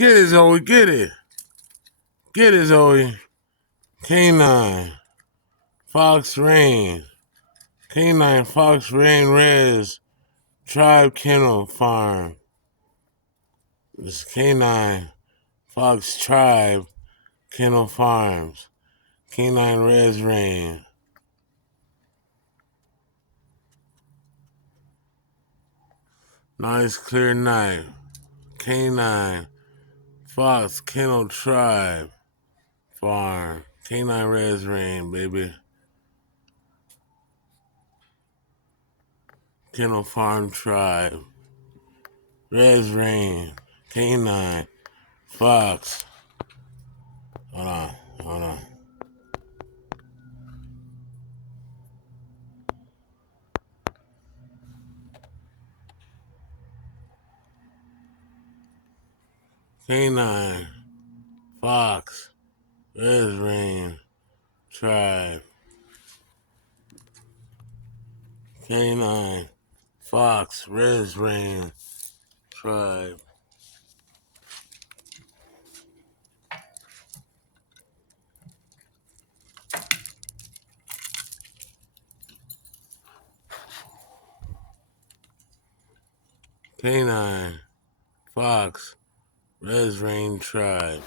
Get it, Zoe. Get it. Get it, Zoe. Canine. Fox Rain. Canine Fox Rain Reaz. Tribe Kennel Farm. This Canine Fox Tribe Kennel Farms. Canine Reaz Rain. Nice clear night. Canine Fox Kennel Tribe Farm. Canine Reaz Rain, baby. Kennel Farm Tribe. Reaz Rain. Canine Fox. Hold on. Canine Fox Reaz Rain Tribe. Canine Fox Reaz Rain Tribe. Canine Fox Reaz Rain Tribe.